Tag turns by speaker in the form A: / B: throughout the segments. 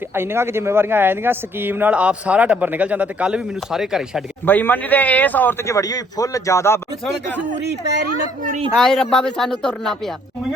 A: ਤੇ ਇੰਨੀਆਂ ਕਿ ਜ਼ਿੰਮੇਵਾਰੀਆਂ ਆ ਜਾਂਦੀਆਂ ਸਕੀਮ ਨਾਲ ਆਪ ਸਾਰਾ ਟੱਬਰ ਨਿਕਲ ਜਾਂਦਾ ਤੇ ਕੱਲ ਵੀ ਮੈਨੂੰ ਸਾਰੇ ਘਰੇ ਛੱਡ ਗਏ ਬੇਈਮਾਨੀ ਤੇ ਇਸ ਔਰਤ 'ਚ ਵੜੀ ਹੋਈ ਫੁੱਲ ਜ਼ਿਆਦਾ
B: ਕਸੂਰੀ ਪੈਰੀ ਨਾ ਪੂਰੀ ਹਾਏ ਰੱਬਾ ਵੇ ਸਾਨੂੰ ਤੁਰਨਾ ਪਿਆ।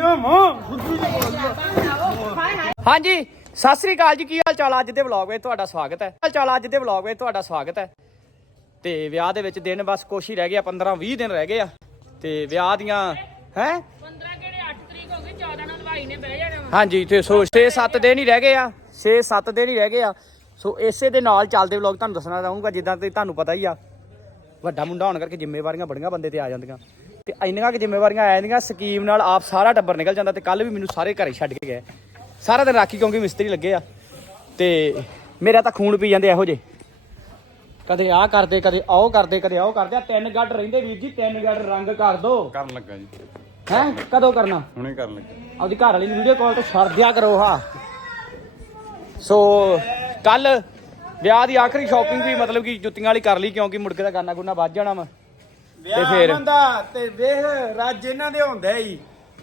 A: ਹਾਂਜੀ ਸਤਿ ਸ੍ਰੀ ਅਕਾਲ ਜੀ, ਕੀ ਹਾਲ ਚਾਲ? ਅੱਜ ਦੇ ਵਲੌਗ ਵਿੱਚ ਤੁਹਾਡਾ ਸਵਾਗਤ ਹੈ। ਅੱਜ ਦੇ ਵਲੌਗ ਵਿੱਚ ਤੁਹਾਡਾ ਸਵਾਗਤ ਹੈ। ਤੇ ਵਿਆਹ ਦੇ ਵਿੱਚ ਦਿਨ ਬਸ ਕੁਛ ਹੀ ਰਹਿ ਗਏ ਆ, 15-20 ਦਿਨ ਰਹਿ ਗਏ ਆ ਤੇ ਵਿਆਹ ਦੀਆਂ 15 ਕਿਹੜੇ 8 ਤਰੀਕ ਹੋ ਗਈ, 14 ਨੂੰ ਹਲਵਾਈ ਨੇ ਬਹਿ ਜਾਣਾ। ਹਾਂਜੀ ਤੇ 6-7 ਦਿਨ ਹੀ ਰਹਿ ਗਏ ਆ, 6-7 ਦਿਨ ਹੀ ਰਹਿ ਗਏ ਆ। ਸੋ ਇਸੇ ਦੇ ਨਾਲ ਚੱਲਦੇ ਵਲੌਗ ਤੁਹਾਨੂੰ ਦੱਸਣਾ ਚਾਹੂੰਗਾ। ਜਿੱਦਾਂ ਤੇ ਤੁਹਾਨੂੰ ਪਤਾ ਹੀ ਆ ਵੱਡਾ ਮੁੰਡਾ ਹੋਣ ਕਰਕੇ ਜ਼ਿੰਮੇਵਾਰੀਆਂ ਬੜੀਆਂ ਬੰਦੇ ਤੇ ਆ ਜਾਂਦੀਆਂ ਤੇ ਇੰਨੀਆਂ ਕਿ ਜ਼ਿੰਮੇਵਾਰੀਆਂ ਆ ਜਾਂਦੀਆਂ ਸਕੀਮ ਨਾਲ ਆਪ ਸਾਰਾ ਟੱਬਰ ਨਿਕਲ ਜਾਂਦਾ ਤੇ ਕੱਲ ਵੀ ਮੈਨੂੰ ਸਾਰੇ ਘਰੇ ਛੱਡ ਕੇ ਗਏ ਸਾਰਾ ਦਿਨ ਰਾਖੀ, ਕਿਉਂਕਿ ਮਿਸਤਰੀ ਲੱਗੇ ਆ ਤੇ ਮੇਰਾ ਤਾਂ ਖੂਨ ਪੀ ਜਾਂਦੇ ਇਹੋ ਜੇ, ਕਦੇ ਆਹ ਕਰਦੇ ਕਦੇ ਆਹ ਕਰਦੇ ਕਦੇ ਆਹ ਕਰਦੇ ਆ। 3 ਗੱਡ ਰਹਿੰਦੇ ਵੀਰ ਜੀ, 3 ਗੱਡ ਰੰਗ ਕਰ ਦੋ।
C: ਕਰਨ ਲੱਗਾ ਜੀ।
A: ਹੈ ਕਦੋਂ ਕਰਨਾ?
C: ਹੁਣੇ ਕਰਨ ਲੱਗਾ।
A: ਆਪਦੀ ਘਰ ਵਾਲੀ ਨੂੰ ਵੀਡੀਓ ਕਾਲ ਤੇ ਛੱਡ ਦਿਆ ਕਰੋ। ਹਾਂ ਸੋ ਕੱਲ ਵਿਆਹ ਦੀ ਆਖਰੀ ਸ਼ਾਪਿੰਗ ਵੀ ਮਤਲਬ ਕਿ ਜੁੱਤੀਆਂ ਵਾਲੀ ਕਰ ਲਈ, ਕਿਉਂਕਿ ਮੁੜ ਕੇ ਦਾ ਗਾਨਾ ਗੁਨਾ ਵੱਜ ਜਾਣਾ ਵਾ ਤੇ ਫਿਰ
D: ਤੇ ਵੇਖ ਰੱਜ ਇਹਨਾਂ ਦੇ ਹੁੰਦਾ ਹੀ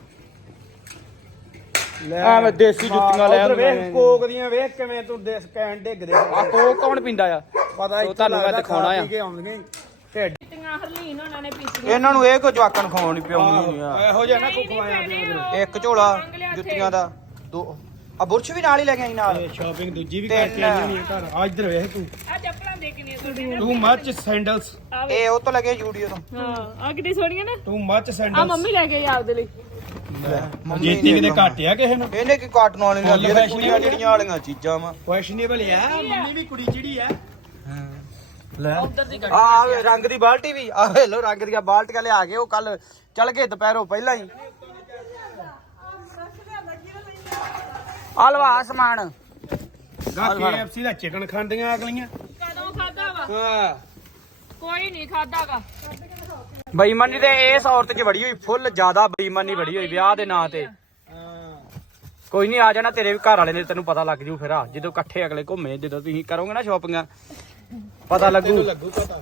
A: ਐਵੇਂ ਦੇਸੀ ਜੁੱਤੀਆਂ ਲੈ ਆਉਂਦੇ
D: ਵੇਖ ਕੋਕ ਦੀਆਂ, ਵੇਖ ਕਿਵੇਂ ਤੂੰ ਦੇਸ ਕਹਿਣ ਡਿੱਗਦੇ
A: ਆ। ਕੋਕ ਕੌਣ ਪੀਂਦਾ ਆ?
D: ਪਤਾ
A: ਉਹ ਤੁਹਾਨੂੰ ਮੈਂ ਦਿਖਾਉਣਾ ਆ।
D: ਢਿੱਡ
A: ਇਹਨਾਂ ਨੂੰ ਇਹ ਕੋ ਜਵਾਕਾਂ ਨੂੰ ਖਾਣ ਨਹੀਂ ਪਿਆਉਂਦੀ
D: ਇਹੋ ਜਿਹਾ ਨਾ ਕੋ ਖਵਾਇਆ।
A: ਇੱਕ ਝੋਲਾ ਜੁੱਤੀਆਂ ਦਾ, ਦੋ ਆ ਬੁਰਸ਼ ਵੀ ਨਾਲ ਹੀ ਲੈ ਕੇ ਆਈ ਨਾਲ।
D: ਸ਼ਾਪਿੰਗ ਦੂਜੀ ਵੀ ਕਰਕੇ ਆਈ ਹੋਣੀ ਘਰ। ਆ ਇੱਧਰ ਵੇਖ ਤੂੰ
E: ਆ ਚੱਪਲਾਂ ਦੇ ਕਿੰਨੀਆਂ ਸੋਹਣੀਆਂ
D: ਟੂ ਮੱਚ ਸੈਂਡਲਸ।
A: ਇਹ ਉਹ ਤੋਂ ਲੱਗੇ ਜੂਡੀਓ ਤੋਂ।
E: ਹਾਂ ਆ ਕਿੰਨੀ ਸੋਹਣੀਆਂ ਨੇ।
D: ਟੂ ਮੱਚ
E: ਆ
D: ਸੈਂਡਲਸ
E: ਮੰਮੀ ਲੈ ਕੇ ਆਈ ਆਪਦੇ ਲਈ।
D: ਜੀਤੀ ਕਿਤੇ ਘੱਟ ਆ ਕਿਸੇ ਨੂੰ।
A: ਇਹਨੇ ਕੀ ਕਾਟਨ ਵਾਲੇ ਨਾਲ ਇਹ ਕੁੜੀਆਂ ਜਿਹੜੀਆਂ ਵਾਲੀਆਂ ਚੀਜ਼ਾਂ ਵਾ।
D: ਕੁਐਸਚਨੇਬਲ ਆ, ਮੰਮੀ ਵੀ ਕੁੜੀ ਜਿਹੜੀ ਆ।
A: ਲੈ ਆ ਰੰਗ ਦੀ ਬਾਲਟੀ ਵੀ ਆ ਵੇ ਲੋ, ਰੰਗ ਦੀਆਂ ਬਾਲਟੀਆਂ ਲਿਆ ਕੇ ਉਹ ਕੱਲ ਚੱਲ ਗਏ ਦੁਪਹਿਰੋਂ ਪਹਿਲਾਂ ਹੀ। ਆ ਲਵਾ ਸਮਾਨ
D: ਗਾ KFC ਦਾ ਚਿਕਨ ਖਾਂਦੀਆਂ ਅਗਲੀਆਂ।
E: ਕਦੋਂ ਖਾਦਾ ਵਾ?
D: ਹਾਂ
E: ਕੋਈ ਨਹੀਂ ਖਾਦਾਗਾ।
A: ਬੇਈਮਾਨੀ ਤੇ ਇਸ ਔਰਤ 'ਚ ਵੜੀ ਹੋਈ ਫੁੱਲ ਜ਼ਿਆਦਾ ਬੇਈਮਾਨੀ ਵੜੀ ਹੋਈ ਵਿਆਹ ਦੇ ਨਾਂ ਤੇ। ਕੋਈ ਨਹੀਂ ਆ ਜਾਣਾ ਤੇਰੇ ਵੀ ਘਰ ਵਾਲੇ ਨੇ, ਤੈਨੂੰ ਪਤਾ ਲੱਗ ਜੂ ਫਿਰ। ਆ ਜਦੋਂ ਇਕੱਠੇ ਅਗਲੇ ਘੁੰਮੇ, ਜਦੋਂ ਤੁਸੀਂ ਕਰੋਗੇ ਨਾ ਸ਼ਾਪਿੰਗਾਂ ਪਤਾ ਲੱਗੂ
D: ਪਤਾ।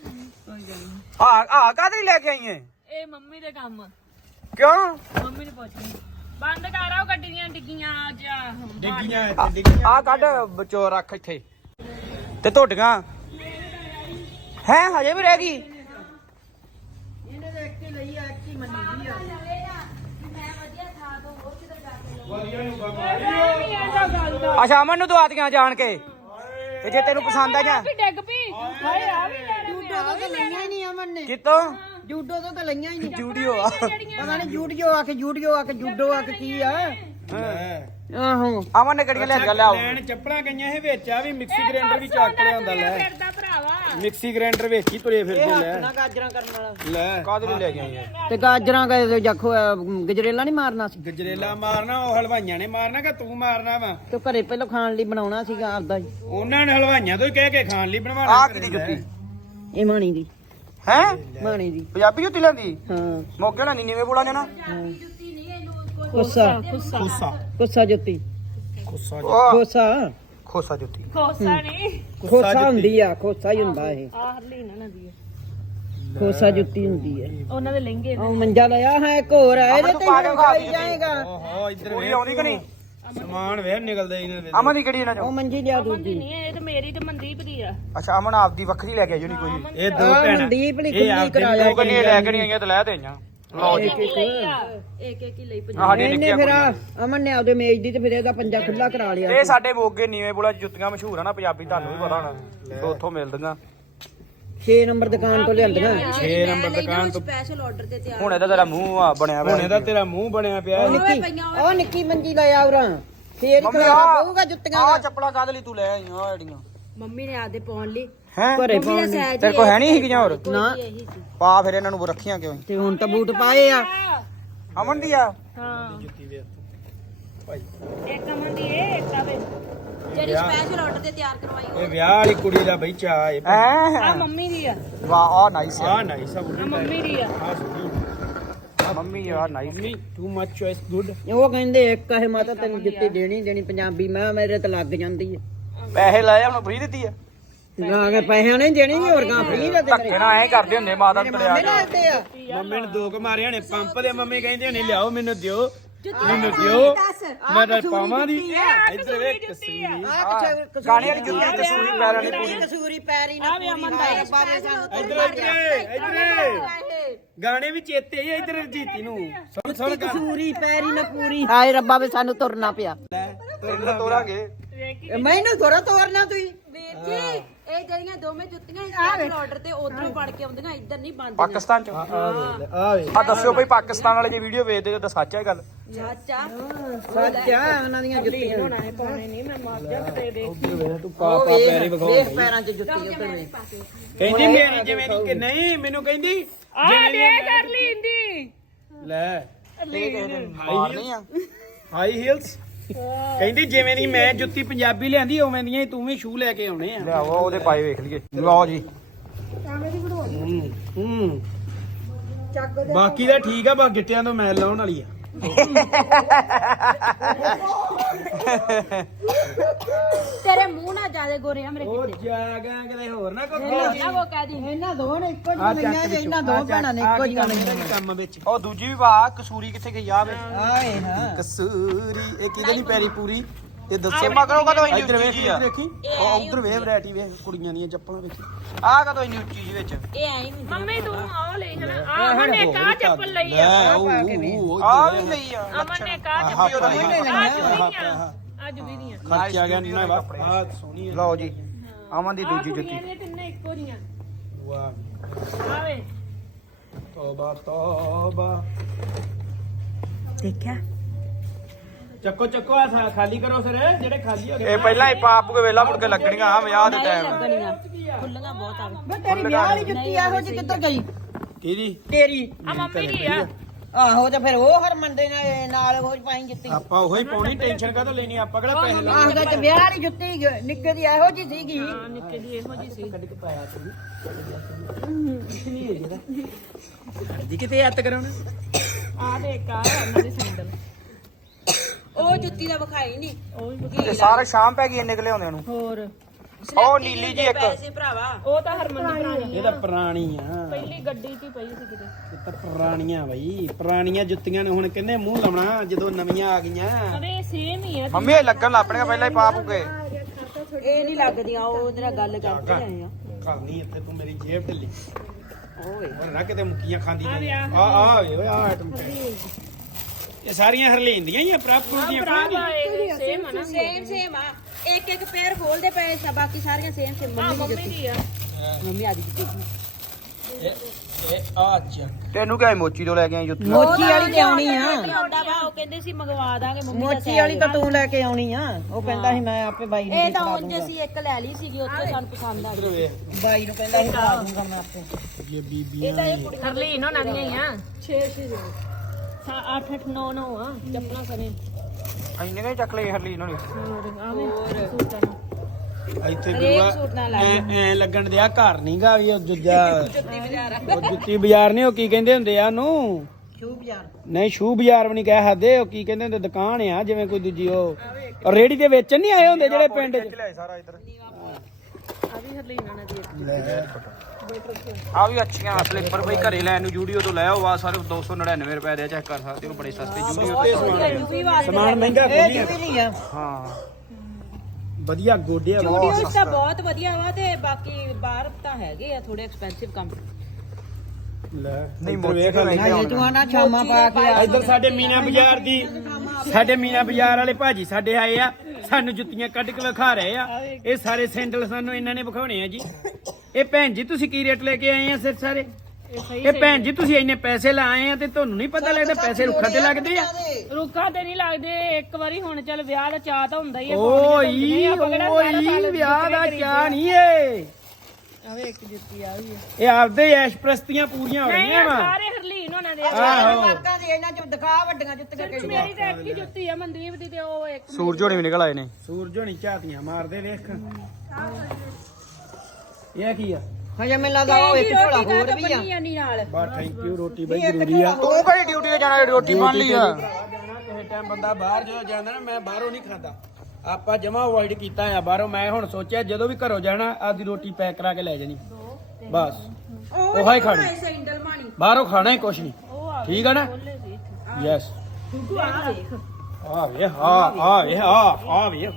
A: ਆ ਕਾਹਦੇ ਲੈ ਕੇ ਆਈ ਐ?
E: ਇਹ ਮੰਮੀ ਦੇ ਕੰਮ।
A: ਕਿਉਂ?
E: ਮੰਮੀ ਨੇ ਪੁੱਛਣੀ ਬੰਦ ਕਰ ਆਓ ਗੱਡੀਆਂ ਡਿੱਗੀਆਂ ਜਾਂ
D: ਡਿੱਗੀਆਂ ਇੱਥੇ ਡਿੱਗੀਆਂ।
A: ਆ ਕੱਢ ਬਚੋ ਰੱਖ ਇੱਥੇ। ਤੇ ਤੁਹਾਡੀਆਂ ਹੈ ਹਜੇ ਵੀ ਰਹਿ ਗਈ? ਅੱਛਾ ਅਮਨ ਨੂੰ ਦਵਾ ਦੀਆਂ ਜਾਣ ਕੇ, ਤੇ ਜੇ ਤੈਨੂੰ ਪਸੰਦ ਆ ਜਾ
E: ਡਿੱਗ ਪਈ। ਹਾਏ ਆ ਵੀ ਲੈ
B: ਜੂਡੋ ਤੋਂ ਤਾਂ ਲਈਆਂ ਹੀ ਨਹੀਂ ਅਮਨ ਨੇ।
A: ਕਿਤੋਂ?
B: ਜੂਡੋ ਤੋਂ ਤਾਂ ਲਈਆਂ ਹੀ ਨਹੀਂ।
A: ਜੂਡੀਓ ਆ।
B: ਪਤਾ ਨਹੀਂ ਜੂਡੀਓ ਆ ਕੇ ਜੂਡੀਓ ਆ ਕੇ ਜੂਡੋ ਆ ਕੇ ਕੀ ਆ। ਆਹੋ
A: ਅਮਨ ਨੇ ਕਿਹੜੀਆਂ ਲੈ ਲਿਆਓ।
D: ਲੈਣ ਚੱਪਲਾਂ ਗਈਆਂ ਇਹ ਵਿੱਚ ਆ ਵੀ ਮਿਕਸੀ ਗ੍ਰਾਈਂਡਰ ਵੀ ਚੱਕ ਲਿਆਉਂਦਾ। ਲੈ
E: ਫਿਰਦਾ ਭਰਾਵਾ।
D: ਮਿਕਸੀ ਗ੍ਰਾਈਂਡਰ ਵਿੱਚ ਹੀ ਤੁਰੇ ਫਿਰਦੇ। ਲੈ
B: ਨਾ ਗਾਜਰਾਂ ਕਰਨ ਵਾਲਾ।
D: ਲੈ
A: ਕਾਹਦੇ ਲਈ ਲੈ ਕੇ ਆਈ ਐ?
B: ਤੇ ਗਾਜਰਾਂ ਗਏ ਜੱਖੋ ਗਜਰੇਲਾ ਨਹੀਂ ਮਾਰਨਾ ਸੀ
D: ਗਜਰੇਲਾ ਮਾਰਨਾ ਉਹ ਹਲਵਾਈਆਂ ਨੇ ਮਾਰਨਾ ਕਿ ਤੂੰ ਮਾਰਨਾ ਵਾ?
B: ਤੇ ਘਰੇ ਪਹਿਲਾਂ ਖਾਣ ਲਈ ਬਣਾਉਣਾ ਸੀਗਾ ਆਪਦਾ ਹੀ।
D: ਉਹਨਾਂ ਨੇ ਹਲਵਾਈਆਂ ਤੋਂ ਹੀ ਕਹਿ ਕੇ ਖਾਣ ਲਈ ਬਣਵਾਉਣਾ।
A: ਆ ਕਿਹਦੀ ਜੁੱਤੀ
B: ਇਹ ਮਾਣੀ ਦੀ।
A: ਹੈ?
B: ਮਾਣੀ ਦੀ।
A: ਪੰਜਾਬੀ ਜੁੱਤੀ ਲੈਂਦੀ
B: ਹਾਂ
A: ਮੌਕੇ ਨਾਲ ਨੀਵੇਂ ਬੋਲਾਂ ਜਾਣਾ।
B: ਕੋਸਾ
D: ਖੋਸਾ
B: ਕੋਸਾ ਜੁੱਤੀ।
D: ਖੋਸਾ
B: ਕੋਸਾ
A: ਖੋਸਾ ਜੁੱਤੀ।
E: ਖੋਸਾ ਨਹੀਂ
B: ਖੋਸਾ ਹੁੰਦੀ ਆ, ਖੋਸਾ ਹੀ ਹੁੰਦਾ ਇਹ।
E: ਆ ਹਰਲੀਨ ਨਾ ਦੀ
B: ਖੋਸਾ ਜੁੱਤੀ ਹੁੰਦੀ ਹੈ।
E: ਉਹਨਾਂ ਦੇ ਲਹਿੰਗੇ
B: ਉਹ ਮੰਜਾ ਲਿਆ ਹੈ, ਇੱਕ ਹੋਰ ਹੈ ਇਹਦੇ ਤੇ
A: ਪਾ ਕੇ ਖਾ
B: ਖਾਈ ਜਾਏਗਾ।
D: ਓਹੋ ਇੱਧਰ
A: ਕੁੜੀ
D: ਵੇਖ
A: ਆਉਂਦੀ ਕਿ ਨਹੀਂ?
D: ਸਮਾਨ ਵੇਖ ਨਿਕਲਦੇ ਇਹਨਾਂ ਦੇ।
A: ਅਮਨ ਦੀ ਕਿਹੜੀ ਇਹਨਾਂ
B: ਉਹ
A: ਚੋਂ?
B: ਮੰਜੀ ਲਿਆ
E: ਦੀ
B: ਦੂਜੀ।
E: ਨਹੀਂ ਇਹ ਤੇ ਮੇਰੀ ਤੇ ਮਨਦੀਪ ਦੀ ਆ।
A: ਅੱਛਾ ਅਮਨ ਆਪਦੀ ਵੱਖਰੀ ਲੈ ਕੇ ਆਈ ਹੋਣੀ ਕੋਈ।
D: ਇਹ ਦੋ
B: ਆਹ
D: ਭੈਣਾਂ
B: ਮਨਦੀਪ ਲਈ
D: ਇਹ
B: ਖੁੱਲੀ
D: ਆਪਦੀ
B: ਕਰਾਇਆ।
A: ਉਹ ਕੰਨੀ ਲੈ ਕੇ ਨਹੀਂ ਆਈਆਂ ਤੇ ਲੈ ਦੇਈਆਂ। ਲਓ ਜੀ
E: ਇੱਕ ਹੀ ਲਈ
A: ਸਾਡੀ
B: ਇਹਨੇ
A: ਨਿੱਕੀਆਂ
B: ਫਿਰ
A: ਕੁੜੀਆਂ।
B: ਅਮਨ ਨੇ ਆਪਦੇ ਮੇਜ ਦੀ ਤੇ ਫਿਰ ਇਹਦਾ ਪੰਜਾ ਖੁੱਲਾ ਕਰਾ ਲਿਆ।
A: ਇਹ ਸਾਡੇ ਮੋਗੇ ਨੀਵੇਂ ਬੋਲਾ ਜੁੱਤੀਆਂ ਮਸ਼ਹੂਰ ਆ ਨਾ ਪੰਜਾਬੀ, ਤੁਹਾਨੂੰ ਵੀ ਪਤਾ ਹੋਣਾ। ਉੱਥੋਂ ਮਿਲਦੀਆਂ
B: 6 ਨੰਬਰ ਦੁਕਾਨ ਤੋਂ ਲਿਆਂਦੀਆਂ।
D: 6 ਨੰਬਰ ਦੁਕਾਨ ਤੋਂ।
A: ਹੁਣ ਇਹਦਾ ਤੇਰਾ ਮੂੰਹ ਆ ਬਣਿਆ
D: ਹੁਣ ਇਹਦਾ ਤੇਰਾ ਮੂੰਹ ਬਣਿਆ ਪਿਆ।
B: ਉਹ ਨਿੱਕੀ ਮੰਜੀ ਲੈ ਆਉਰਾਂ ਫੇਰ ਹੀ ਖਲਾਰਾ ਪਊਗਾ ਜੁੱਤੀਆਂ
A: ਆ
B: ਦਾ।
A: ਚੱਪਲਾਂ ਕਾਹਦੇ ਲਈ ਤੂੰ ਲੈ ਆਈ ਆ ਜਿਹੜੀਆਂ?
E: ਮੰਮੀ ਨੇ ਆਦੇ ਪਾਉਣ ਲਈ।
A: ਹੈ
B: ਘਰੇ ਪਾਉਣ
A: ਤੇਰੇ ਕੋਲ ਹੈ ਨਹੀਂ ਸੀਗੀਆਂ ਹੋਰ?
B: ਨਾ
A: ਪਾ ਫਿਰ ਇਹਨਾਂ ਨੂੰ ਰੱਖੀਆਂ ਕਿਉਂ?
B: ਤੇ ਹੁਣ ਤਾਂ ਬੂਟ ਪਾਏ ਆ।
A: ਅਮਨ ਦੀ ਆ।
E: ਹਾਂ
D: ਜੁੱਤੀ ਵੇਖ
E: ਇੱਕ ਅਮਨ ਦੀ ਇੱਕ ਆਵੇ
D: ਜਿਹੜੀ ਸਪੈਸ਼ਲ ਆਰਡਰ ਤੇ ਤਿਆਰ ਕਰਵਾਈ। ਇਹ ਵਿਆਹ ਵਾਲੀ ਕੁੜੀ ਦਾ ਬਈ ਚਾਹ ਇਹ।
E: ਆ ਮੰਮੀ ਦੀ ਆ।
A: ਵਾਹ ਆ ਨਾਈਸ ਆ।
D: ਆ ਨਹੀਂ ਸਭ
E: ਆ ਮੰਮੀ ਦੀ ਆ।
D: ਆ ਸੁਣੀ
A: ਮੰਮੀ ਆ nice.
D: Too much choice good.
B: ਉਹ ਕਹਿੰਦੇ ਇੱਕ ਇਹ ਮਾਤਾ ਤੈਨੂੰ ਜੁੱਤੀ ਦੇਣੀ ਪੰਜਾਬੀ। ਮੈਂ ਮੇਰੇ ਤੇ ਲੱਗ ਜਾਂਦੀ ਹੈ।
A: ਪੈਸੇ ਲਾਏ ਹੁਣ ਫ੍ਰੀ ਦਿੱਤੀ ਆ।
B: ਲਾ ਕੇ ਪੈਸਿਆਂ ਨੇ ਦੇਣੀ ਹੋਰ ਗਾਂ ਫਰੀ ਦੇ
A: ਧੱਕੇ ਨਾਲ ਐਂ ਕਰਦੇ ਹੁੰਦੇ ਮਾਤਾ ਨੂੰ ਤੜਿਆ ਕੇ।
B: ਲੱਗਦੇ ਆ।
D: ਮੰਮੀ ਨੇ ਦੋ ਕੁ ਮਾਰੇ ਹਣੇ ਪੰਪ ਦੇ। ਮੰਮੀ ਕਹਿੰਦੇ ਹਣੇ ਲਿਆਓ ਮੈਨੂੰ ਦਿਓ ਮੈਨੂੰ ਦਿਓ ਮੈਂ ਤਾਂ ਪਾਵਾਂ ਦੀ ਇੱਧਰ ਵੇਖ
E: ਜੁੱਤੀ ਆ
A: ਗਾਣੇ ਵਾਲੀ ਜੁੱਤੀ ਕਸੂਰੀ ਪੈਰਾਂ ਵਾਲੀ ਪੂਰੀ
B: ਕਸੂਰੀ ਪੈਰੀ ਨਾ ਪੂਰੀ ਬਾਬੇ ਸਾਨੂੰ
D: ਇੱਧਰ ਗਾਣੇ ਵੀ ਚੇਤੇ ਹੀ ਇੱਧਰ ਜੀਤੀ ਨੂੰ ਸੁਣ
B: ਕਸੂਰੀ ਪੈਰੀ ਨਾ ਪੂਰੀ ਹਾਏ ਰੱਬਾ ਵੇ ਸਾਨੂੰ ਤੁਰਨਾ ਪਿਆ
A: ਤੈਨੂੰ ਤੋਰਾਂਗੇ
B: ਮੈਨੂੰ ਥੋੜਾ ਤੋਰਨਾ ਤੁਸੀਂ
C: ਵੀਰ ਜੀ ਇਹ ਜਿਹੜੀਆਂ ਦੋਵੇਂ ਜੁੱਤੀਆਂ ਸਪੈਸ਼ਲ ਆਰਡਰ ਤੇ ਉਧਰੋਂ ਫੜ ਕੇ ਆਉਂਦੀਆਂ ਇੱਧਰ ਨਹੀਂ ਬਣਦੀਆਂ
A: ਪਾਕਿਸਤਾਨ ਚ ਆ ਦੱਸਿਓ ਬਈ ਪਾਕਿਸਤਾਨ ਵਾਲੇ ਜੇ ਵੀਡੀਓ ਵੇਖਦੇ ਹੋ ਤਾਂ ਸੱਚ ਹੈ ਗੱਲ
C: ਚਾਚਾ
B: ਸੱਚ ਆ ਉਹਨਾਂ ਦੀਆਂ ਜੁੱਤੀਆਂ
E: ਪਾਉਣੇ ਨਹੀਂ ਮੈਂ ਮਰ ਜਾ ਤੇ ਦੇਖ
D: ਤੂੰ ਪਾਪਾ ਪੈਰੀ ਵਿਖਾਉਂ
B: ਵੇਖ ਪੈਰਾਂ 'ਚ ਜੁੱਤੀ ਉੱਤੇ ਵੇਖ
D: ਕਹਿੰਦੀ ਮੇਰੀ ਜਿਵੇਂ ਦੀ ਕਿ ਨਹੀਂ ਮੈਨੂੰ ਕਹਿੰਦੀ
E: ਆ ਦੇ ਕਰ ਲਈ ਇੰਦੀ
D: ਲੈ
A: ਮਾਰਨੀ ਆ
D: ਹਾਈ ਹੀਲਸ ਕਹਿੰਦੀ ਜਿਵੇਂ ਦੀ ਮੈਂ ਜੁੱਤੀ ਪੰਜਾਬੀ ਲਿਆਂਦੀ ਉਵੇਂ ਦੀਆਂ ਹੀ ਤੂੰ ਵੀ ਸ਼ੂ ਲੈ ਕੇ ਆਉਣੇ ਆ
A: ਲਿਆਓ ਉਹਦੇ ਪਾਏ ਵੇਖ ਲਈਏ ਲਓ ਜੀ
D: ਬਾਕੀ ਤਾਂ ਠੀਕ ਆ ਬਾ ਗਿੱਟਿਆਂ ਤੋਂ ਮੈਲ ਲਾਉਣ ਵਾਲੀ ਆ
C: ਤੇਰੇ ਮੂੰਹ ਨਾਲ ਜਿਆਦਾ ਗੋਰੇ ਆ ਮੇਰੇ
D: ਉਹ ਜਾਗਾ ਕਿਤੇ ਹੋਰ ਨਾ ਕੋਈ
C: ਨਾ ਉਹ ਕਹਿ ਦੀ
B: ਇਹਨਾਂ ਦੋਵਾਂ ਨੇ ਇੱਕੋ ਜਿਹੀਆਂ ਲਈਆਂ ਤੇ ਇਹਨਾਂ ਦੋ ਭੈਣਾਂ ਨੇ ਇੱਕੋ ਜਿਹੀਆਂ ਲਈਆਂ
D: ਕੰਮ ਵਿੱਚ
A: ਉਹ ਦੂਜੀ ਵੀ ਵਾਹ ਕਸੂਰੀ ਕਿੱਥੇ ਗਈ ਆ ਵੇ
B: ਆਏ ਹਾਂ
D: ਕਸੂਰੀ ਇਹ ਕਿਹਦੇ ਨਹੀਂ ਪੈਰੀ ਪੂਰੀ ਇਹ ਦੱਸੋ
A: ਸੇਮਾ ਕਰੋ ਕਦੋਂ ਇੰਨੀ
D: ਇੱਧਰ
A: ਉੱਚੀ
D: ਵੇਖ
A: ਜੀ ਆ
D: ਦੇਖੀ ਉਹ ਉਧਰ ਵੇਖ ਵੈਰਾਈਟੀ ਵੇਖ ਕੁੜੀਆਂ ਦੀਆਂ ਚੱਪਲਾਂ ਵੇਖੀ
A: ਆ ਕਦੋਂ ਇੰਨੀ ਉੱਚੀ ਜੀ ਵਿੱਚ
C: ਇਹ ਐਂ ਹੀ ਹੁੰਦੀ
E: ਮੰਮੀ ਤੂੰ ਆ ਲੈ ਹਨਾ ਆ ਅਮਨ ਨੇ ਕਾ ਚੱਪਲ ਲਈ ਆ
A: ਆ ਵੀ ਲਈ ਆ
E: ਅਮਨ ਨੇ ਕਾ ਚੱਪਲ ਅੱਜ ਵੀ ਦੀਆਂ
D: ਖਰਚਾ ਗਿਆ ਨਾ ਵਾ ਆ ਸੋਹਣੀ
A: ਲਓ ਜੀ ਅਮਨ ਦੀ ਦੂਜੀ ਜੁੱਤੀ
E: ਇਹ ਤਿੰਨੇ ਇੱਕੋ ਜੀਆਂ
D: ਵਾਹ
E: ਆਵੇ
D: ਤੋਬਾ ਤੋਬਾ
C: ਦੇਖਿਆ
D: ਚੱਕੋ ਚੱਕੋ ਆ ਖਾਲੀ ਕਰੋ ਫਿਰ ਜਿਹੜੇ ਖਾਲੀ ਹੋ ਗਏ
A: ਇਹ ਪਹਿਲਾਂ ਹੀ ਪਾਪ ਕੇ ਵੇਲਾ ਮੁੜ ਕੇ ਲੱਗਣੀਆਂ ਆ ਵਿਆਹ ਦੇ ਟਾਈਮ
C: ਲੱਗਣੀਆਂ ਖੁੱਲੀਆਂ ਬਹੁਤ ਆਵੇ
B: ਵੇ ਤੇਰੀ ਵਿਆਹ ਵਾਲੀ ਜੁੱਤੀ ਇਹੋ ਜਿਹੀ ਕਿੱਧਰ ਗਈ
D: ਕਿਹਦੀ
B: ਤੇਰੀ
E: ਆ ਮੰਮੀ ਦੀ ਆ
B: ਆਹੋ ਤੇ ਫਿਰ ਉਹ ਹਰਮਨ ਦੇ ਨਾਲ ਹੋਰ ਪਾਈ ਜੁੱਤੀ
D: ਆਪਾਂ ਉਹੀ ਪਾਉਣੀ ਟੈਨਸ਼ਨ ਕਾਹਤੋਂ ਲੈਣੀ ਆਪਾਂ ਕਿਹੜਾ ਪੈਸੇ ਲਾ
B: ਆਹਦਾ ਤੇ ਵਿਆਹ ਵਾਲੀ ਜੁੱਤੀ ਨਿੱਕੇ ਦੀ ਇਹੋ ਜਿਹੀ ਸੀਗੀ
E: ਨਿੱਕੇ ਦੀ ਇਹੋ ਜੀ ਸੀ
D: ਜੀ ਕਿਤੇ ਹੱਥ ਕਰਾਉਣਾ
E: ਆ ਦੇ ਕਾ ਉਹਨਾਂ ਦੀ ਸੈਂਡਲ
C: ਉਹ ਜੁੱਤੀ ਦਾ ਵਿਖਾਈ ਨਹੀਂ
E: ਉਹ ਵੀ
A: ਇਹ ਸਾਰੇ ਸ਼ਾਮ ਪੈ ਗਈ ਇੰਨੇ ਕੁ ਲਿਆਉਂਦੇ ਨੂੰ
E: ਹੋਰ
A: ਉਹ ਨੀਲੀ ਜੀ ਇੱਕ
C: ਪੈਸੇ ਭਰਾਵਾ
E: ਉਹ ਤਾਂ ਹਰਮਨ ਦੀ ਪੁਰਾਣੀ
D: ਇਹ ਤਾਂ ਪੁਰਾਣੀ ਆ
E: ਪਹਿਲੀ ਗੱਡੀ 'ਚ ਹੀ ਪਈ ਸੀ ਕਿਤੇ
D: ਇਹ ਤਾਂ ਪੁਰਾਣੀਆਂ ਬਈ ਪੁਰਾਣੀਆਂ ਜੁੱਤੀਆਂ ਨੇ ਹੁਣ ਕਿੰਨੇ ਮੂੰਹ ਲਾਉਣਾ ਜਦੋਂ ਨਵੀਆਂ ਆ ਗਈਆਂ
E: ਅਰੇ ਸੇਮ ਹੀ ਆ
A: ਮੰਮੀ ਇਹ ਲੱਗਣ ਲੱਪਣੀਆਂ ਪਹਿਲਾਂ ਹੀ ਪਾਪ ਕੇ
C: ਇਹ ਨਹੀਂ ਲੱਗਦੀਆਂ ਉਹ ਉਹਦੇ ਨਾਲ ਗੱਲ ਕਰਦੇ ਆਏ ਆ
D: ਕਰਨੀ ਇੱਥੇ ਤੂੰ ਮੇਰੀ ਜੇਬ ਢਿੱਲੀ
C: ਓਏ
D: ਹੋਰ ਨਾ ਕਿਤੇ ਮੁੱਕੀਆਂ ਖਾਂਦੀ ਆ ਓਏ ਆ ਆਈਟਮ ਇਹ ਸਾਰੀਆਂ ਹਰਲੀਨ ਦੀਆਂ ਹੀ ਆ ਪ੍ਰਾਪਰ ਦੀਆਂ
E: ਭਰਾ ਇਹ ਸੇਮ ਆ ਨਾ
C: ਸੇਮ ਆ ਇੱਕ ਇੱਕ ਪੈਰ ਖੋਲਦੇ ਪਏ ਸਾ ਬਾਕੀ ਸਾਰੀਆਂ ਸੇਮ ਮੰਮੀ ਦੀ
E: ਮੰਮੀ ਦੀ ਆ
C: ਮੰਮੀ ਆ ਦੀ ਜੁੱਤੀ
D: ਇਹ ਆ ਚੱਕ
A: ਤੈਨੂੰ ਕਿਹਾ ਮੋਚੀ ਤੋਂ ਲੈ ਕੇ ਆਈ ਜੁੱਤੀ
B: ਮੋਚੀ ਵਾਲੀ ਤੇ ਆਉਣੀ ਆ
C: ਆਉਂਦਾ ਵਾ ਉਹ ਕਹਿੰਦੇ ਸੀ ਮੰਗਵਾ ਦਾਂਗੇ ਮੰਮੀ ਦਾ
B: ਮੋਚੀ ਵਾਲੀ ਤਾਂ ਤੂੰ ਲੈ ਕੇ ਆਉਣੀ ਆ ਉਹ ਕਹਿੰਦਾ ਸੀ ਮੈਂ ਆਪੇ ਬਾਈ ਨੂੰ
C: ਇਹ ਤਾਂ ਉਂਝ ਅਸੀਂ ਇੱਕ ਲੈ ਲਈ ਸੀਗੀ ਉੱਥੇ ਸਾਨੂੰ ਪਸੰਦ ਆ ਗਈ
B: ਬਾਈ ਨੂੰ ਕਹਿੰਦਾ ਸੀ ਪਾ ਦੂੰਗਾ ਮੈਂ ਆਪੇ
D: ਇਹ ਬੀਬੀਆਂ
E: ਹਰਲੀਨ ਉਹਨਾਂ ਦੀਆਂ ਹੀ ਆ 6 8 8 9 9 ਆ ਚੱਪਲਾਂ ਸਰੇ
A: ਇੰਨੇ ਕਾ ਚੱਕ ਲਈ ਹਰਲੀ ਇਹਨਾਂ ਨੇ
E: ਹੋਰ ਆਵੇ ਸੂਟਾਂ ਨੂੰ
D: ਇੱਥੇ
C: ਹਰੇਕ ਸੂਟ ਨਾਲ
D: ਐ ਲੱਗਣ ਦਿਆ ਘਰ ਨਹੀਂਗਾ ਵੀ ਉਹ ਦੂਜਾ ਉਹ ਜੁੱਤੀ ਬਾਜ਼ਾਰ ਨਹੀਂ ਉਹ ਕੀ ਕਹਿੰਦੇ ਹੁੰਦੇ ਆ ਉਹਨੂੰ
B: ਸ਼ੂਬ ਯਾਰ
D: ਨਹੀਂ ਸ਼ੂ ਬਾਜ਼ਾਰ ਵੀ ਨਹੀਂ ਕਹਿ ਸਕਦੇ ਉਹ ਕੀ ਕਹਿੰਦੇ ਹੁੰਦੇ ਦੁਕਾਨ ਆ ਜਿਵੇਂ ਕੋਈ ਦੂਜੀ ਉਹ ਰੇੜੀ ਦੇ ਵੇਚਣ ਨਹੀਂ ਆਏ ਹੁੰਦੇ ਜਿਹੜੇ ਪਿੰਡ 'ਚ
A: ਲਿਆਏ ਸਾਰਾ ਇੱਧਰ
E: ਆ ਵੀ ਹਰਲੀਨ ਉਹਨਾਂ ਦੀ
A: ਆ ਵੀ ਅੱਛੀਆਂ ਸਲੀਪਰ ਬਈ ਘਰੇ ਲੈਣ ਨੂੰ ਜੂਡੀਓ ਤੋਂ ਲੈ ਆਓ ਵਾ ਸਾਰੇ 299 ਰੁਪਏ ਦੇ ਚੈੱਕ ਕਰ ਸਕਦੇ ਹੋ ਬੜੇ ਸਸਤੇ ਜੂਡੀਓ ਤੇ
D: ਸਮਾਨ ਮਹਿੰਗਾ
B: ਇਹ
D: ਕੋਈ
B: ਵੀ ਨਹੀਂ ਆ
A: ਹਾਂ
D: ਵਧੀਆ ਗੋਡਿਆ
C: ਸਟੂਡੀਓਜ਼ ਤਾਂ ਬਹੁਤ ਵਧੀਆ ਵਾ ਤੇ ਬਾਕੀ ਬਾਹਰ ਤਾਂ ਹੈਗੇ ਆ ਥੋੜੇ ਐਕਸਪੈਂਸਿਵ ਕੰਮ
D: ਲੈ
A: ਨਹੀਂ
D: ਇੱਧਰ
A: ਮੋਚੀ
D: ਵੇਖ
A: ਤੋਂ ਲੈ ਕੇ
B: ਹਜੇ ਤੂੰ ਆਣਾ ਛਾਮਾ ਪਾ ਕੇ ਆ
D: ਇੱਧਰ ਸਾਡੇ ਮੀਨਾ ਬਾਜ਼ਾਰ ਦੀ ਸਾਡੇ ਮੀਨਾ ਬਾਜ਼ਾਰ ਵਾਲੇ ਭਾਜੀ ਸਾਡੇ ਆਏ ਆ ਸਾਨੂੰ ਜੁੱਤੀਆਂ ਕੱਢ ਕੇ ਵਿਖਾ ਰਹੇ ਆ ਇਹ ਸਾਰੇ ਸੈਂਡਲ ਸਾਨੂੰ ਇਹਨਾਂ ਨੇ ਵਿਖਾਉਣੇ ਆ ਜੀ ਇਹ ਭੈਣ ਜੀ ਤੁਸੀਂ ਕੀ ਰੇਟ ਲੈ ਕੇ ਆਏ ਆ ਸਿਰ ਸਾਰੇ ਇਹ ਭੈਣ ਜੀ ਤੁਸੀਂ ਇੰਨੇ ਪੈਸੇ ਲਾਏ ਆ ਤੇ ਤੁਹਾਨੂੰ ਨਹੀਂ ਪਤਾ ਲੱਗਦਾ ਪੈਸੇ ਰੁੱਖਾਂ ਤੇ ਲੱਗਦੇ ਆ
E: ਰੁੱਖਾਂ ਤੇ ਨਹੀਂ ਲੱਗਦੇ ਇੱਕ ਵਾਰੀ ਹੁਣ ਚੱਲ ਵਿਆਹ ਦਾ ਚਾਹ ਤਾਂ ਹੁੰਦਾ ਹੀ ਆ
D: ਓਏ ਵਿਆਹ ਦਾ ਕਿਆ ਨਹੀਂ ਏ
B: ਆਵੇ ਇੱਕ ਜੁੱਤੀ ਆ ਵੀ
D: ਇਹ ਆਪਦੇ ਐਸ਼ ਪ੍ਰਸਤੀਆਂ ਪੂਰੀਆਂ ਹੋ ਰਹੀਆਂ ਵਾ
E: ਸਾਰੇ ਹਰਲੀਨ ਉਹਨਾਂ ਦੇ
D: ਆਹੋ
B: ਮਾਰਕਾਂ ਦੀ ਇਹਨਾਂ ਚ ਦਿਖਾ ਵੱਡੀਆਂ ਜੁੱਤੀਆਂ ਕਿਹੜੀਆਂ
E: ਮੇਰੀ ਤਾਂ ਇੱਕ ਹੀ ਜੁੱਤੀ ਆ ਮਨਦੀਪ ਦੀ ਤੇ ਉਹ ਇੱਕ
A: ਸੂਰਜ ਹੋਣੀ ਵੀ ਨਿਕਲ ਆਏ ਨੇ
D: ਸੂਰਜ ਹੋਣੀ ਝਾਤੀਆਂ ਮਾਰਦੇ ਵੇਖ ਇਹ ਕੀ ਆ
B: ਹਜੇ ਮੈਨੂੰ ਲੱਗਦਾ ਉਹ ਇੱਕ ਝੋਲਾ ਹੋਰ ਵੀ ਆ
C: ਜਾਨੀ ਨਾਲ
D: ਬਾ ਥੈਂਕ ਯੂ ਰੋਟੀ ਬਈ ਜ਼ਰੂਰੀ ਆ
A: ਤੂੰ ਕਿਹੜੀ ਡਿਊਟੀ ਤੇ ਜਾਣਾ ਰੋਟੀ ਬਣ ਲਈ ਆ
D: ਕਿਸੇ ਟਾਈਮ ਬੰਦਾ ਬਾਹਰ ਜਦੋਂ ਜਾਂਦਾ ਨਾ ਮੈਂ ਬਾਹਰੋਂ ਨਹੀਂ ਖਾਂਦਾ ਆਪਾਂ ਜਮਾ ਅਵੋਇਡ ਕੀਤਾ ਆ ਬਾਹਰੋਂ ਮੈਂ ਹੁਣ ਸੋਚਿਆ ਜਦੋਂ ਵੀ ਘਰੋਂ ਜਾਣਾ ਆਪਦੀ ਰੋਟੀ ਪੈਕ ਕਰਾ ਕੇ ਲੈ ਜਾਣੀ ਬਸ ਉਹ ਹੀ ਖਾਣੀ
C: ਸੈਂਡਲ ਮਾਣੀ
D: ਬਾਹਰੋਂ ਖਾਣਾ ਹੀ ਕੁਛ ਨਹੀਂ ਠੀਕ ਆ ਨਾ ਯੈਸ
E: ਗੁੱਗੂ ਆ ਦੇਖ
D: ਆ ਵੇ ਆ ਵੇ ਆ ਵੇ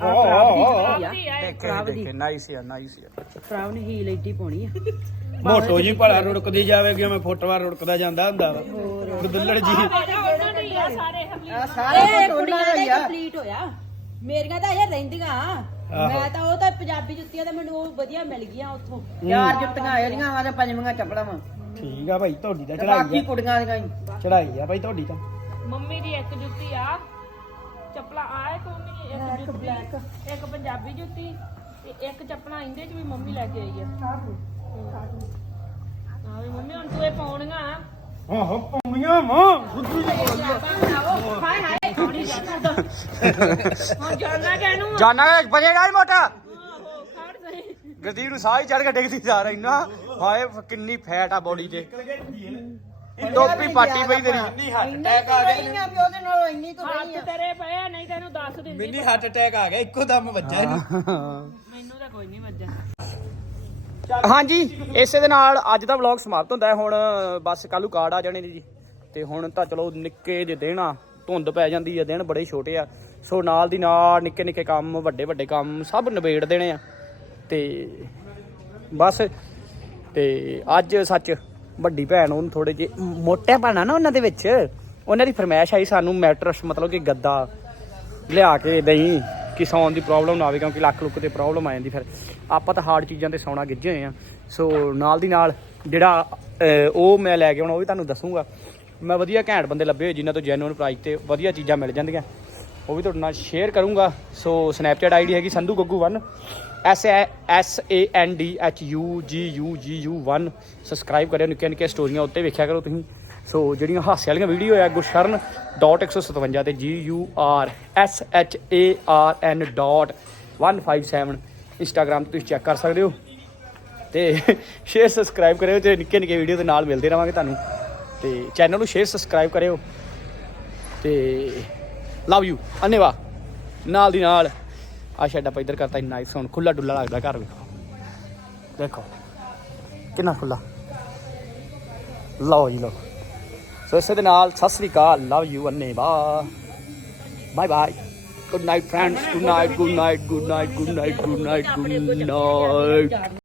A: ਦੇਖੇ ਨਾਈਸ ਆ ਨਾਈਸ ਆ
B: ਭਰਾਵ ਨੇ ਹੀਲ ਏਡੀ ਪਾਉਣੀ ਆ
D: ਮੋਟੋ ਜੀ ਭਲਾ ਰੁੜਕਦੀ ਜਾਵੇ ਕਿ ਮੈਂ ਫੁੱਟਵਾ ਰੁੜਕਦਾ ਜਾਂਦਾ ਹੁੰਦਾ ਵਾ ਗਦੁੱਲੜ ਜੀ
E: ਉਹਨਾਂ ਦੇ ਹੀ ਆ ਸਾਰੇ ਹਮਲੀ
B: ਆ ਸਾਰੇ
C: ਇਹ
B: ਫੋਟੋ
C: ਕੁੜੀਆਂ
B: ਨਹੀਂ
C: ਦਾ
B: ਆ
C: ਕੰਪਲੀਟ ਹੋਇਆ ਮੇਰੀਆਂ ਤਾਂ ਅਜੇ ਰਹਿੰਦੀਆਂ ਮੈਂ ਤਾਂ ਉਹ ਤਾਂ ਪੰਜਾਬੀ ਜੁੱਤੀਆਂ ਤਾਂ ਮੈਨੂੰ ਉਹ ਵਧੀਆ ਮਿਲ ਗਈਆਂ ਉੱਥੋਂ
B: ਚਾਰ ਜੁੱਤੀਆਂ ਇਹਦੀਆਂ ਵਾ ਤੇ ਪੰਜਵੀਆਂ ਚੱਪਲਾਂ ਵਾ
D: ਠੀਕ ਆ ਭਾਈ ਤੁਹਾਡੀ ਤਾਂ
B: ਬਾਕੀ
D: ਚੜਾਈ
B: ਕੁੜੀਆਂ ਦੀਆਂ ਹੀ
D: ਆ ਚੜਾਈ ਆ ਭਾਈ ਤੁਹਾਡੀ ਤਾਂ
E: ਮੰਮੀ ਦੀ ਇੱਕ ਜੁੱਤੀ ਆ ਚੱਪਲਾਂ ਆ ਇੱਕ ਮੰਮੀ ਦੀ ਇੱਕ ਜੁੱਤੀ ਇੱਕ ਪੰਜਾਬੀ ਜੁੱਤੀ ਤੇ ਇੱਕ ਚੱਪਲਾਂ ਇਹਦੇ ਚ ਵੀ ਮੰਮੀ ਲੈ ਕੇ ਆਈ ਆ ਆ ਵੀ ਮੰਮੀ ਹੁਣ ਤੂੰ ਇਹ ਪਾਉਣੀਆਂ
D: ਆਹੋ ਪਾਉਣੀਆਂ ਮਾਂ ਬੁੱਧੂ ਜੀ
E: ਹਾਏ ਹਾਏ ਖਾਣੀ ਜਾਂਦਾ ਹੁਣ ਜਾਣਾ ਕਹਿਨੂੰ
A: ਜਾਨਾ ਬਜੇਗਾ ਹੀ ਮੋਟਾ
E: ਆਹੋ ਖੜ ਸਹੀ
A: ਗਰਦੀਪ ਨੂੰ ਸਾਹ ਹੀ ਚੜ ਕੇ ਡਿੱਗਦੀ ਜਾ ਰਹੀ ਨਾ ਹਾਏ ਕਿੰਨੀ ਫੈਟ ਆ ਬੋਡੀ ਤੇ ਟੋਪੀ ਪਾਟੀ ਪਈ ਤੇਰੀ
D: ਨਹੀਂ ਹਾਰਟ
B: ਇੰਨਾ
D: ਅਟੈਕ ਆ ਗਿਆ
B: ਨਹੀਂ ਆ ਵੀ ਉਹਦੇ ਨਾਲ ਇੰਨੀ ਤੋਂ ਨਹੀਂ
E: ਹੱਥ ਤੇਰੇ ਪਏ ਆ, ਨਹੀਂ ਤੈਨੂੰ ਦੱਸ ਦਿੰਦੀ
D: ਮਿੰਨੀ ਹਾਰਟ ਅਟੈਕ ਆ ਗਿਆ ਇੱਕੋ ਦਮ ਵੱਜਾ ਇਹਨੂੰ
E: ਮੈਨੂੰ ਤਾਂ ਕੋਈ ਨਹੀਂ ਵੱਜਾ
A: ਹਾਂਜੀ ਇਸੇ ਦੇ ਨਾਲ ਅੱਜ ਦਾ ਵਲੌਗ ਸਮਾਪਤ ਹੁੰਦਾ ਹੈ ਹੁਣ ਬਸ ਕੱਲੂ ਕਾਰਡ ਆ ਜਾਣੇ ਨੇ ਜੀ ਤੇ ਹੁਣ ਤਾਂ ਚਲੋ ਨਿੱਕੇ ਜਿਹੇ ਦਿਨ ਆ ਧੁੰਦ ਪੈ ਜਾਂਦੀ ਆ ਦਿਨ ਬੜੇ ਛੋਟੇ ਆ ਸੋ ਨਾਲ ਦੀ ਨਾਲ ਨਿੱਕੇ ਨਿੱਕੇ ਕੰਮ ਵੱਡੇ ਵੱਡੇ ਕੰਮ ਸਭ ਨਿਬੇੜ ਦੇਣੇ ਆ ਤੇ ਬਸ ਤੇ ਅੱਜ ਸੱਚ ਵੱਡੀ ਭੈਣ ਉਹਨੂੰ ਥੋੜੇ ਜਿਹੇ ਮੋਟੇ ਭਾਣਾ ਨਾ ਉਹਨਾਂ ਦੇ ਵਿੱਚ ਉਹਨਾਂ ਦੀ ਫਰਮਾਇਸ਼ ਆਈ ਸਾਨੂੰ ਮੈਟਰਸ ਮਤਲਬ ਕਿ ਗੱਦਾ ਲਿਆ ਕੇ ਦੇਈਂ ਕਿ ਸੌਣ ਦੀ ਪ੍ਰੋਬਲਮ ਨਾ ਆਵੇ ਕਿਉਂਕਿ ਲੱਕ ਲੁੱਕ ਤੇ ਪ੍ਰੋਬਲਮ ਆ ਜਾਂਦੀ ਫਿਰ ਆਪਾਂ ਤਾਂ ਹਾਰਡ ਚੀਜ਼ਾਂ ਤੇ ਸੌਣਾ ਗਿੱਜੇ ਹੋਏ ਆ ਸੋ ਨਾਲ ਦੀ ਨਾਲ ਜਿਹੜਾ ਉਹ ਮੈਂ ਲੈ ਕੇ ਆਉਣਾ ਉਹ ਵੀ ਤੁਹਾਨੂੰ ਦੱਸੂਗਾ ਮੈਂ ਵਧੀਆ ਘੈਂਟ ਬੰਦੇ ਲੱਭੇ ਹੋਏ ਜਿਨ੍ਹਾਂ ਤੋਂ ਜੈਨੂਅਨ ਪ੍ਰਾਈਸ ਤੇ ਵਧੀਆ ਚੀਜ਼ਾਂ ਮਿਲ ਜਾਂਦੀਆਂ ਉਹ ਵੀ ਤੁਹਾਡੇ ਨਾਲ ਸ਼ੇਅਰ ਕਰੂੰਗਾ ਸੋ ਸਨੈਪਚੈਟ ਆਈਡੀ ਹੈਗੀ ਸੰਧੂ ਗੱਗੂ 1 SANDHUGUGU1 ਸਬਸਕ੍ਰਾਈਬ ਕਰਿਓ ਨਿੱਕੀਆਂ ਨਿੱਕੀਆਂ ਸਟੋਰੀਆਂ ਉੱਤੇ ਵੇਖਿਆ ਕਰੋ ਤੁਸੀਂ ਸੋ ਜਿਹੜੀਆਂ ਹਾਸੇ ਵਾਲੀਆਂ ਵੀਡੀਓ ਆ gushern.157 ਤੇ GURSHARN.157 ਇੰਸਟਾਗ੍ਰਾਮ ਤੇ ਤੁਸੀਂ ਚੈੱਕ ਕਰ ਸਕਦੇ ਹੋ ਤੇ ਸ਼ੇਅਰ ਸਬਸਕ੍ਰਾਈਬ ਕਰਿਓ ਤੇ ਨਿੱਕੇ ਨਿੱਕੇ ਵੀਡੀਓ ਦੇ ਨਾਲ ਮਿਲਦੇ ਰਵਾਂਗੇ ਤੁਹਾਨੂੰ ਤੇ ਚੈਨਲ ਨੂੰ ਸ਼ੇਅਰ ਸਬਸਕ੍ਰਾਈਬ ਕਰਿਓ ਤੇ ਲਵ ਯੂ ਧੰਨਵਾਦ ਨਾਲ ਦੀ ਨਾਲ ਆ ਸ਼ੈਡ ਆਪਾਂ ਇੱਧਰ ਕਰਤਾ ਨਾਈਸ ਹੁਣ ਖੁੱਲਾ ਡੁੱਲਾ ਲੱਗਦਾ ਘਰ ਵੇਖੋ ਦੇਖੋ ਕਿੰਨਾ ਖੁੱਲਾ ਲਓ ਜੀ ਲਓ ਸੋ ਇਸੇ ਦੇ ਨਾਲ ਸਤਿ ਸ੍ਰੀ ਅਕਾਲ ਲਵ ਯੂ ਅੰਨੇ bye bye good night friends good night good night good night good night good night good night